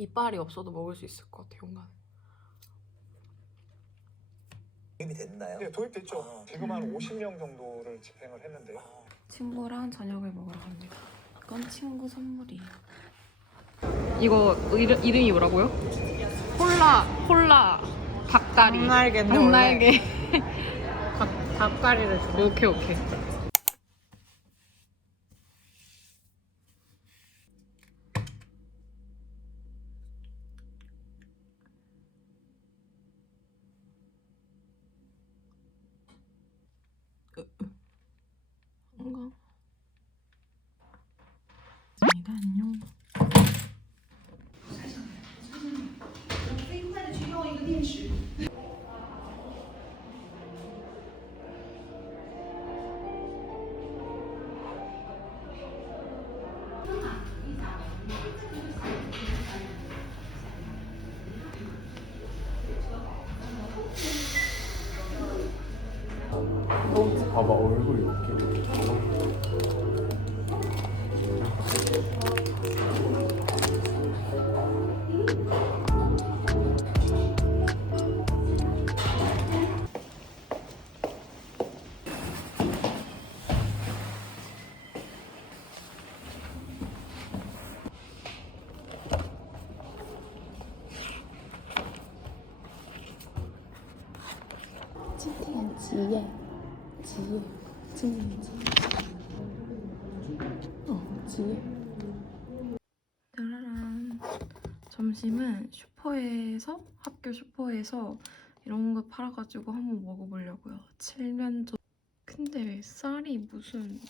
이빨이 없어도 먹을 수 있을 것 같아요. 용과는. 도입이 됐나요? 네, 도입됐죠. 아. 지금 한 50명 정도를 집행을 했는데요. 친구랑 저녁을 먹으러 갑니다. 이건 친구 선물이에요. 이거 이름, 이름이 뭐라고요? 홀라 홀라 닭다리 닭날개인데, 닭날개 닭다리를 줘. 오케이 오케이 감사합니다. 안녕. 봐봐 얼굴 이렇게 짜라란. 점심은 슈퍼에서 학교 슈퍼에서 이런 거 팔아가지고 한번 먹어보려고요. 칠면조. 근데 쌀이 무슨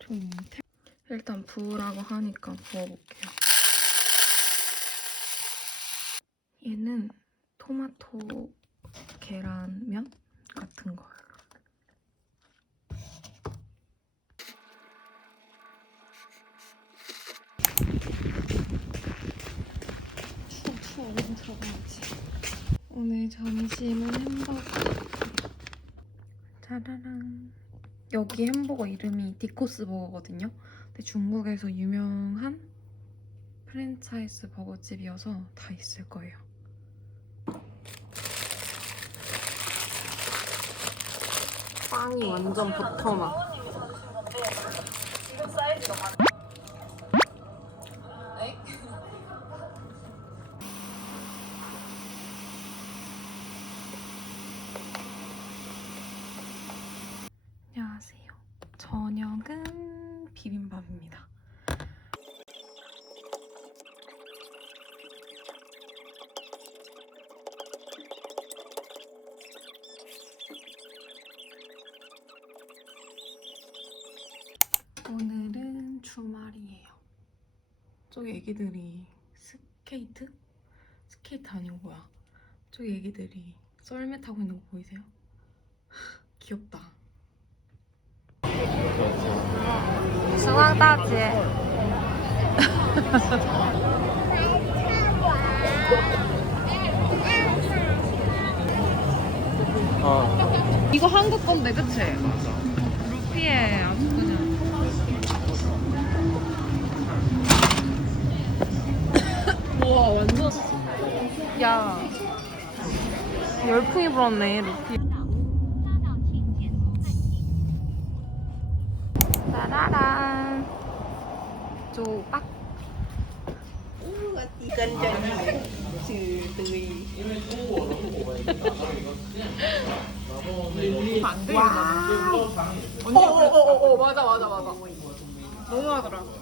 좀 태- 일단 부으라고 하니까 부어볼게요. 얘는 토마토 계란면 같은 거 추워 얼른 들어가야지 오늘 점심은 햄버거. 짜라란 여기 햄버거 이름이 디코스 버거거든요. 근데 중국에서 유명한 프랜차이즈 버거집이어서 다 있을 거예요. 빵이 완전 버터맛 안녕하세요. 저녁은 비빔밥입니다. 오늘은 주말이에요. 저기 애기들이 스케이트? 스케이트 아니고 뭐야 저기 애기들이 썰매 타고 있는 거 보이세요? 귀엽다 중앙다지 이거 한국 건데 그치? 루피에 와, 완전. 야. 열풍이 불었네, 루피. 짜라란. 조박. 어어어어 맞아 맞아 맞아. 너무 하더라.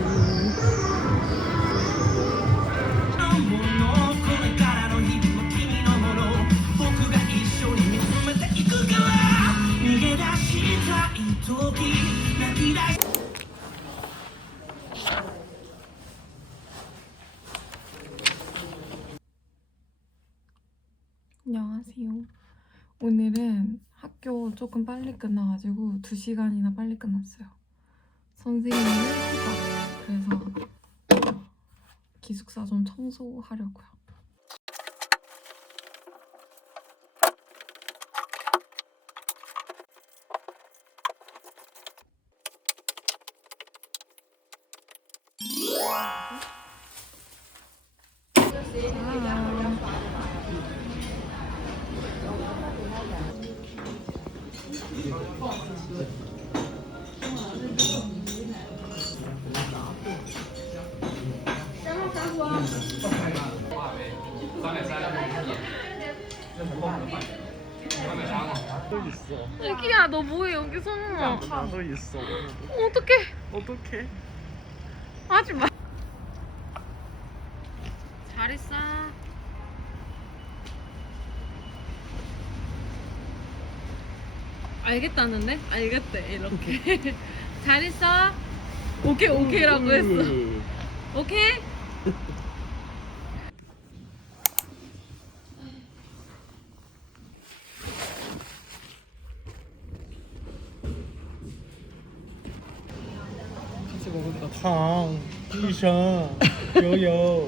안녕하세요. 오늘은 학교 조금 빨리 끝나가지고 2시간이나 빨리 끝났어요. 선생님이 휴가. 그래서 기숙사 좀 청소하려고요. 애기야 너 뭐해 여기서? 나도 있어. 어떡해? 어떡해? 하지 마. 잘 있어. 알겠다는데? 알겠대 이렇게. 잘 있어. 오케이 오케이라고 했어. 오케이? 같이 먹으니까 탕, 이샤, 여여.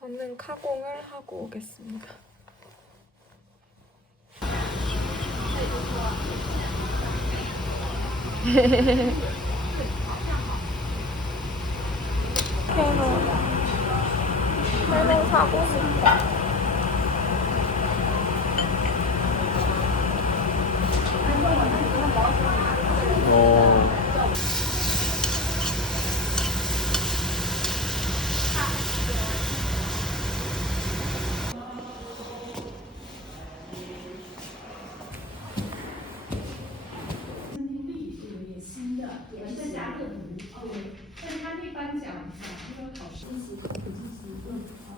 저는 카공을 하고 오겠습니다. 캐논 캐논 사고 싶다. 也是加课读哦，对，但他一般讲讲都要考四级、六级证啊。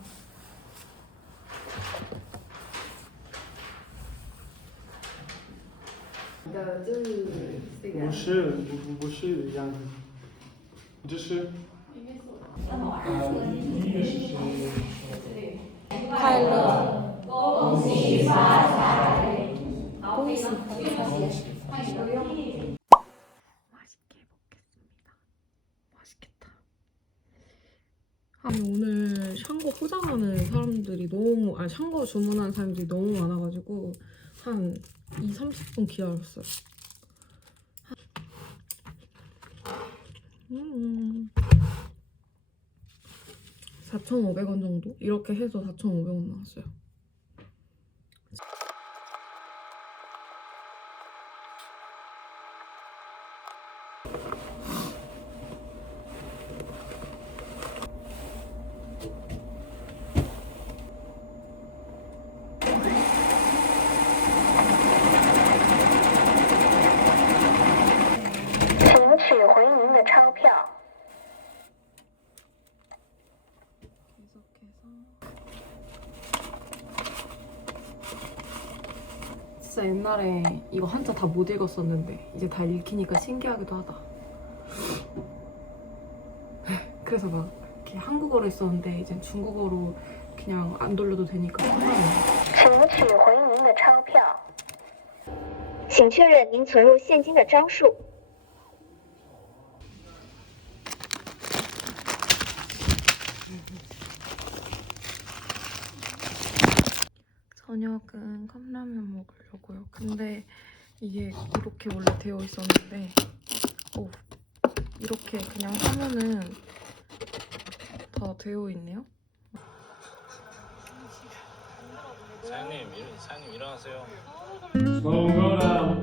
的不是不不不是一样的，这是。快乐。 포장하는 사람들이 너무 아니 샹궈 주문하는 사람들이 너무 많아가지고 한 2, 30분 기다렸어요. 음. 4,500원 정도? 이렇게 해서 4,500원 나왔어요. 진짜 옛날에 이거 한자 다 못 읽었었는데 이제 다 읽히니까 신기하기도 하다. 그래서 막 이렇게 한국어로 했었는데 이제 중국어로 그냥 안 돌려도 되니까 편하네. 请取回您的钞票。请确认您存入现金的张数。 저녁은 컵라면 먹으려고요. 근데 이게 이렇게 원래 되어 있었는데, 오, 이렇게 그냥 하면은 다 되어 있네요. 사장님, 일, 사장님 일어나세요. 송거라